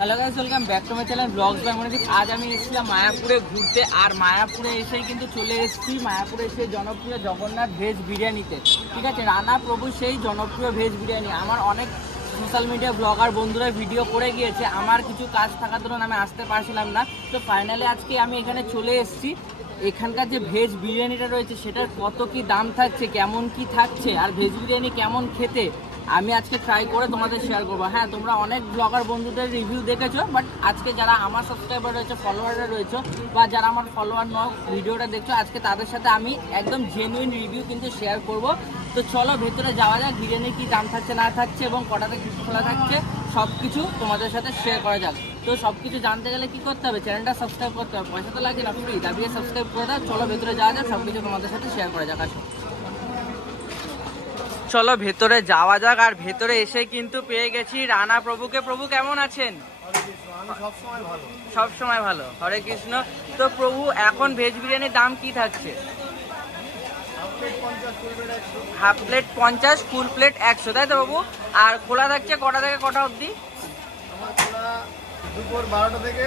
Hello guys welcome back to my channel blogs by Monodip আজ আমি এসেছিলাম মায়াপুরে ঘুরতে, আর মায়াপুরে এসেই কিন্তু চলে এসেছি। মায়াপুরে এসে জনপ্রিয় জগন্নাথ ভেজ বিরিয়ানিতে। ঠিক আছে, রানা প্রভু সেই জনপ্রিয় ভেজ বিরিয়ানি। আমার অনেক সোশ্যাল মিডিয়া ব্লগার বন্ধুরা ভিডিও করে গিয়েছে। আমার কিছু কাজ থাকার দরুন আমি আসতে পারছিলাম না। তো ফাইনালি আজকে আমি এখানে চলে এসেছি। এখানকার যে ভেজ বিরিয়ানিটা রয়েছে, সেটার কত কি দাম থাকছে, কেমন কি থাকছে, আর ভেজ বিরিয়ানি কেমন খেতে আমি আজকে ট্রাই করে তোমাদের শেয়ার করব। হ্যাঁ তোমরা অনেক ব্লগার বন্ধুদের রিভিউ দেখেছ বাট আজকে যারা আমার সাবস্ক্রাইবার রয়েছে ফলোয়াররা রয়েছে, বা যারা আমার ফলোয়ার নয় ভিডিওটা দেখছ, আজকে তাদের সাথে আমি একদম জেনুইন রিভিউ কিন্তু শেয়ার করব। তো চলো, ভেতরে যাওয়া যাক, বিরিয়ানির কি দাম থাকছে, না থাকছে, এবং কটাতে কিছু খোলা থাকছে সব কিছু তোমাদের সাথে শেয়ার করা যাক। তো সব কিছু জানতে গেলে কি করতে হবে? চ্যানেলটা সাবস্ক্রাইব করতে হবে। পয়সা তো লাগে না ফ্রি দাবিয়ে সাবস্ক্রাইব করে দাও। চলো, ভেতরে যাওয়া যাক সব কিছু তোমাদের সাথে শেয়ার করা যাক, আসো। চলো ভেতরে যাওয়া যাক, আর ভেতরে এসে কিন্তু পেয়ে গেছি রানা প্রভুকে। প্রভু, কেমন আছেন? সব সময় ভালো। হরে কৃষ্ণ। তো প্রভু, এখন ভেজ বিরিয়ানির দাম কি থাকছে? হাফ প্লেট পঞ্চাশ ফুল প্লেট একশো, তাই তো বাবু আর খোলা থাকছে কটা থেকে কটা অবধি? থেকে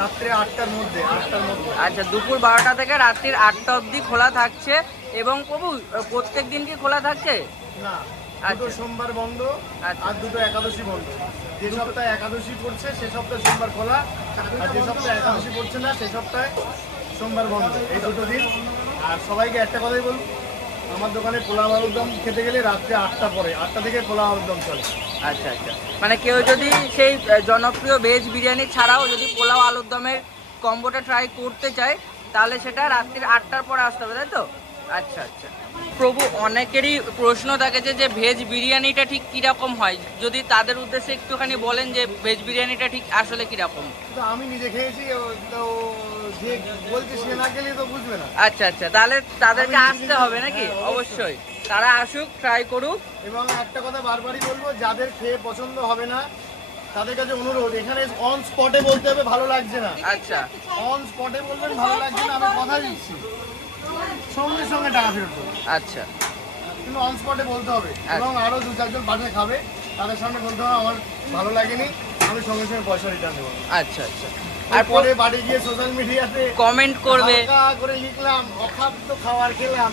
রাত্রে আটটার মধ্যে আটটার মধ্যে আচ্ছা দুপুর বারোটা থেকে রাত্রির আটটা অবধি খোলা থাকছে। এবং প্রভু প্রত্যেক দিন কি খোলা থাকছে না আচ্ছা। দুটো সোমবার বন্ধ আচ্ছা। আর দুটো একাদশী বন্ধ। যে সপ্তাহে একাদশী পড়ছে সে সপ্তাহে সোমবার খোলা। আর যে সপ্তাহে একাদশী পড়ছে না সে সপ্তাহে সোমবার বন্ধ। এই দুটো দিন। আর সবাইকে একটা কথাই বলব আমার দোকানে পোলাও আলুর দম খেতে গেলে রাত্রে আটটা পরে আটটা থেকে পোলাও আলুর দম চলে। আচ্ছা আচ্ছা। মানে কেউ যদি সেই জনপ্রিয় ভেজ বিরিয়ানি ছাড়াও যদি পোলাও আলুর দমের কম্বোটা ট্রাই করতে চায় তাহলে সেটা রাত্রির আটটার পরে আসতে হবে তাই তো? আচ্ছা আচ্ছা। প্রভু অনেকেরই প্রশ্ন থাকে যে ভেজ বিরিয়ানিটা ঠিক কীরকম হয়? যদি তাদের উদ্দেশ্যে একটুখানি বলেন যে ভেজ বিরিয়ানিটা ঠিক আসলে কীরকম? আমি নিজে খেয়েছি ও- তো যে বলছে সে না তো বুঝবে না। আচ্ছা আচ্ছা। তাহলে তাদেরকে আসতে হবে নাকি? অবশ্যই। তারা আসুক ট্রাই করুক। এবং একটা কথা বারবারই বলব যাদের খেয়ে পছন্দ হবে না তাদের কাছে অনুরোধ এখানে অন স্পটে বলতে হবে ভালো লাগছে না। আচ্ছা। অন স্পটে বলবেন ভালো লাগছে না আমি কথা দিচ্ছি। সঙ্গে সঙ্গে টাকা ফেরত দেবো। আচ্ছা। কিন্তু অন স্পটে বলতে হবে। এবং আরও দু চারজন পাশে খাবে। তাদের সামনে বলতে হবে আমার ভালো লাগেনি আমি সঙ্গে সঙ্গে পয়সা রিটার্ন দেবো। আচ্ছা আচ্ছা। আর আর পরে বাড়ি গিয়ে সোশ্যাল মিডিয়াতে কমেন্ট করবে। করে লিখলাম অখাদ্য খাবার খেলাম।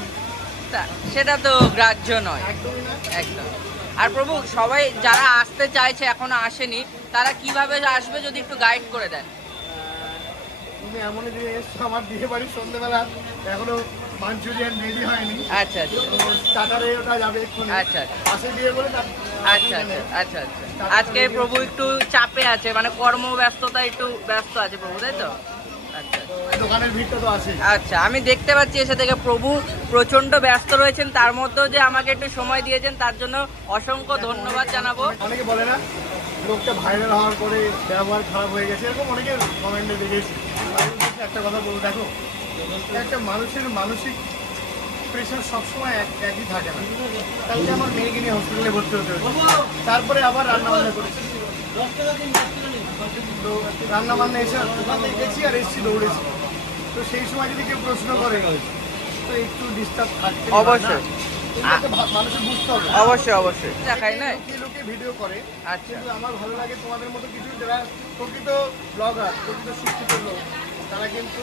সেটা তো গ্রাহ্য নয়। একদম। আর প্রভু সবাই যারা আসতে চাইছে এখনও আসেনি তারা কীভাবে আসবে যদি একটু গাইড করে দেন? তুমি এমন দিনে এসছো আমার বিয়ে বাড়ির সন্ধ্যেবেলা এখনও মাঞ্চুরিয়ান রেডি হয়নি। আচ্ছা আচ্ছা। ওটা যাবে এক্ষুনি। আচ্ছা আচ্ছা। পাশে দিয়ে বলে আচ্ছা আচ্ছা আচ্ছা আচ্ছা। আজকে প্রভু একটু চাপে আছে মানে কর্মব্যস্ততা একটু ব্যস্ত আছে প্রভু তাই তো? আচ্ছা আচ্ছা। আমি দেখতে পাচ্ছি এসে থেকে প্রভু প্রচণ্ড ব্যস্ত রয়েছেন তার মধ্যেও যে আমাকে একটু সময় দিয়েছেন তার জন্য অসংখ্য ধন্যবাদ জানাব। অনেকে বলে না লোকটা ভাইরাল হওয়ার পরে ব্যবহার খারাপ হয়ে গেছে এরকম অনেকে কমেন্টে দেখেছি। একটা কথা বলব দেখো একটা মানুষের মানসিক প্রেশার সবসময় এক একই থাকে না। কালকে আমার মেয়েকে নিয়ে হসপিটালে ভর্তি হতে হয়েছে। তারপরে আবার রান্না বান্না করেছি। তো রান্না বান্না এসে গেছি আর এসেছি দৌড়েছি। তো সেই সময় যদি কেউ প্রশ্ন করে তো একটু ডিস্টার্ব থাকতে অবশ্যই। মানুষের বুঝতে হবে। অবশ্যই অবশ্যই। দেখাই না লোকে লোকে ভিডিও করে আচ্ছা। আমার ভালো লাগে তোমাদের মতো কিছু যারা প্রকৃত ব্লগার প্রকৃত শিক্ষিত লোক তারা কিন্তু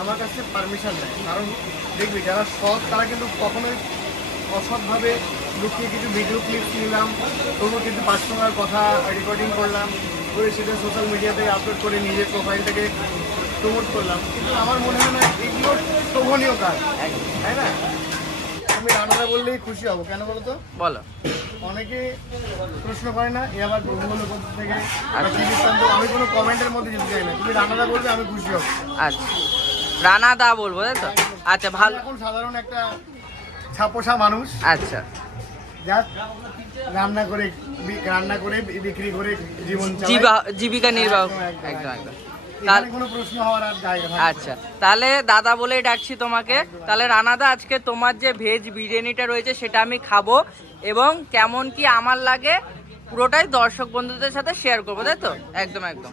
আমার কাছে পারমিশন নেয়। কারণ দেখবি, যারা সৎ, তারা কিন্তু কখনোই অসৎভাবে লুকিয়ে কিছু ভিডিও ক্লিপ নিলাম তবু কিন্তু পার্সোনাল কথা রেকর্ডিং করলাম, করে সেটা সোশ্যাল মিডিয়াতে আপলোড করে নিজের প্রোফাইলটাকে প্রমোট করলাম। কিন্তু আমার মনে হয় না, এগুলো শোভনীয় কাজ, তাই না? আমি রান্নাটা বললেই খুশি হব। কেন বলো তো? বলো। অনেকে প্রশ্ন করে না এ আবার হলো কোথা থেকে? আমি কোনো কমেন্টের মধ্যে যেতে চাই না। তুমি রান্নাটা বলবে আমি খুশি হব। আচ্ছা। রানা দা বলব তাই তো? আচ্ছা ভালো। এখন সাধারণ একটা ছাপোষা মানুষ। আচ্ছা। যা রান্না করে রান্না করে বিক্রি করে জীবন জীবা- জীবিকা নির্বাহ একদম, একদম, আচ্ছা তাহলে দাদা বলেই ডাকছি তোমাকে। তাহলে রানাদা আজকে তোমার যে ভেজ বিরিয়ানিটা রয়েছে সেটা আমি খাব এবং কেমন কি আমার লাগে পুরোটাই দর্শক বন্ধুদের সাথে শেয়ার করব তাই তো? একদম একদম।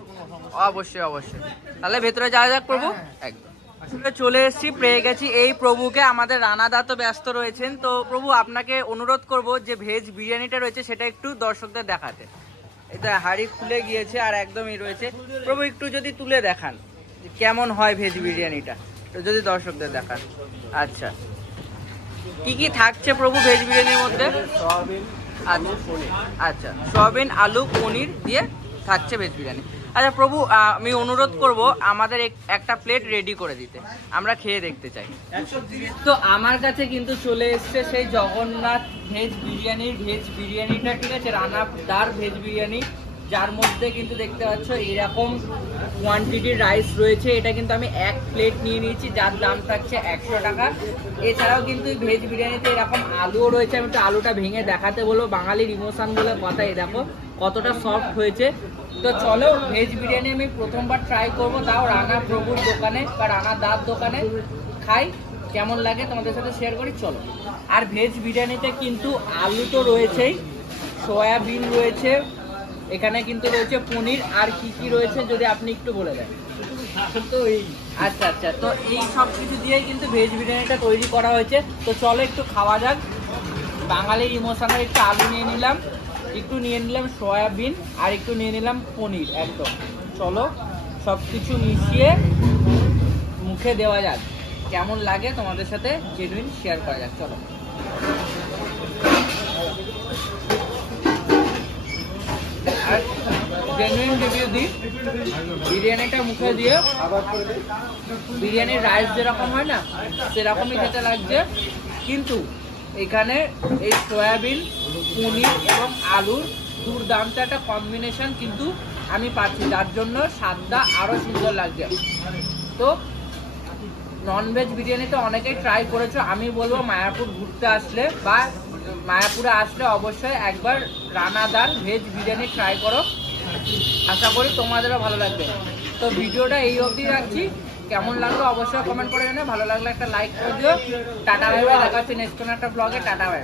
অবশ্যই অবশ্যই। তাহলে ভেতরে যাওয়া যাক প্রভু একদম। আসলে চলে এসেছি পেয়ে গেছি। এই প্রভুকে আমাদের রানাদা তো ব্যস্ত রয়েছেন। তো প্রভু আপনাকে অনুরোধ করব যে ভেজ বিরিয়ানিটা রয়েছে সেটা একটু দর্শকদের দেখাতে। এটা হাড়ি খুলে গিয়েছে আর একদমই রয়েছে। প্রভু একটু যদি তুলে দেখান যে কেমন হয় ভেজ বিরিয়ানিটা। তো যদি দর্শকদের দেখান। আচ্ছা। কি কি থাকছে প্রভু ভেজ বিরিয়ানির মধ্যে? সয়াবিন আচ্ছা। আচ্ছা। সয়াবিন আলু পনির দিয়ে থাকছে ভেজ বিরিয়ানি। আচ্ছা প্রভু আমি অনুরোধ করব আমাদের এক- একটা প্লেট রেডি করে দিতে। আমরা খেয়ে দেখতে চাই। তো আমার কাছে কিন্তু চলে এসছে সেই জগন্নাথ ভেজ বিরিয়ানির ভেজ বিরিয়ানিটা, ঠিক আছে? রানা রানাদার ভেজ বিরিয়ানি। যার মধ্যে কিন্তু দেখতে পাচ্ছ এরকম কোয়ান্টিটির রাইস রয়েছে। এটা কিন্তু আমি এক প্লেট নিয়ে নিয়েছি, যার দাম থাকছে একশো টাকা। এছাড়াও কিন্তু ভেজ বিরিয়ানিতে এরকম আলুও রয়েছে। আমি একটু আলুটা ভেঙে দেখাতে বলব। বাঙালির ইমোশন বলে কথা এই দেখো। কতটা সফট হয়েছে। তো চলো ভেজ বিরিয়ানি আমি প্রথমবার ট্রাই করব। তাও রানা প্রভুর দোকানে বা রানা দার দোকানে। খাই, কেমন লাগে তোমাদের সাথে শেয়ার করি, চলো। আর ভেজ বিরিয়ানিতে কিন্তু আলু তো রয়েছেই, সয়াবিন রয়েছে, এখানে কিন্তু রয়েছে পনির, আর কি কি রয়েছে যদি আপনি একটু বলে দেন। তো এই আচ্ছা আচ্ছা তো এই সব কিছু দিয়েই কিন্তু ভেজ বিরিয়ানিটা তৈরি করা হয়েছে। তো চলো একটু খাওয়া যাক। বাঙালির ইমোশনাল একটু আলু নিয়ে নিলাম। একটু নিয়ে নিলাম সয়াবিন আর একটু নিয়ে নিলাম পনির, একদম। চলো সব কিছু মিশিয়ে মুখে দেওয়া যাক। কেমন লাগে তোমাদের সাথে জেনুইন শেয়ার করা যাক, চলো। আর জেনুইন রিভিউ দিই। বিরিয়ানিটা মুখে দিয়ে। বিরিয়ানির রাইস যেরকম হয় না, সেরকমই খেতে লাগছে। কিন্তু এখানে এই সয়াবিন, পনির এবং আলুর দুর্দান্ত একটা কম্বিনেশন কিন্তু আমি পাচ্ছি। যার জন্য স্বাদটা আরও সুন্দর লাগছে তো ননভেজ বিরিয়ানিতে অনেকেই ট্রাই করেছ। আমি বলব মায়াপুর ঘুরতে আসলে বা মায়াপুরে আসলে অবশ্যই একবার রানাদার ভেজ বিরিয়ানি ট্রাই করো। আশা করি তোমাদেরও ভালো লাগবে। তো ভিডিওটা এই অবধি রাখছি। কেমন লাগল অবশ্যই কমেন্ট করে জানে ভালো লাগলে একটা লাইক করে দিও। টাটা ভাই দেখা হচ্ছে নেক্সট কোনো একটা ব্লগে টাটা বাই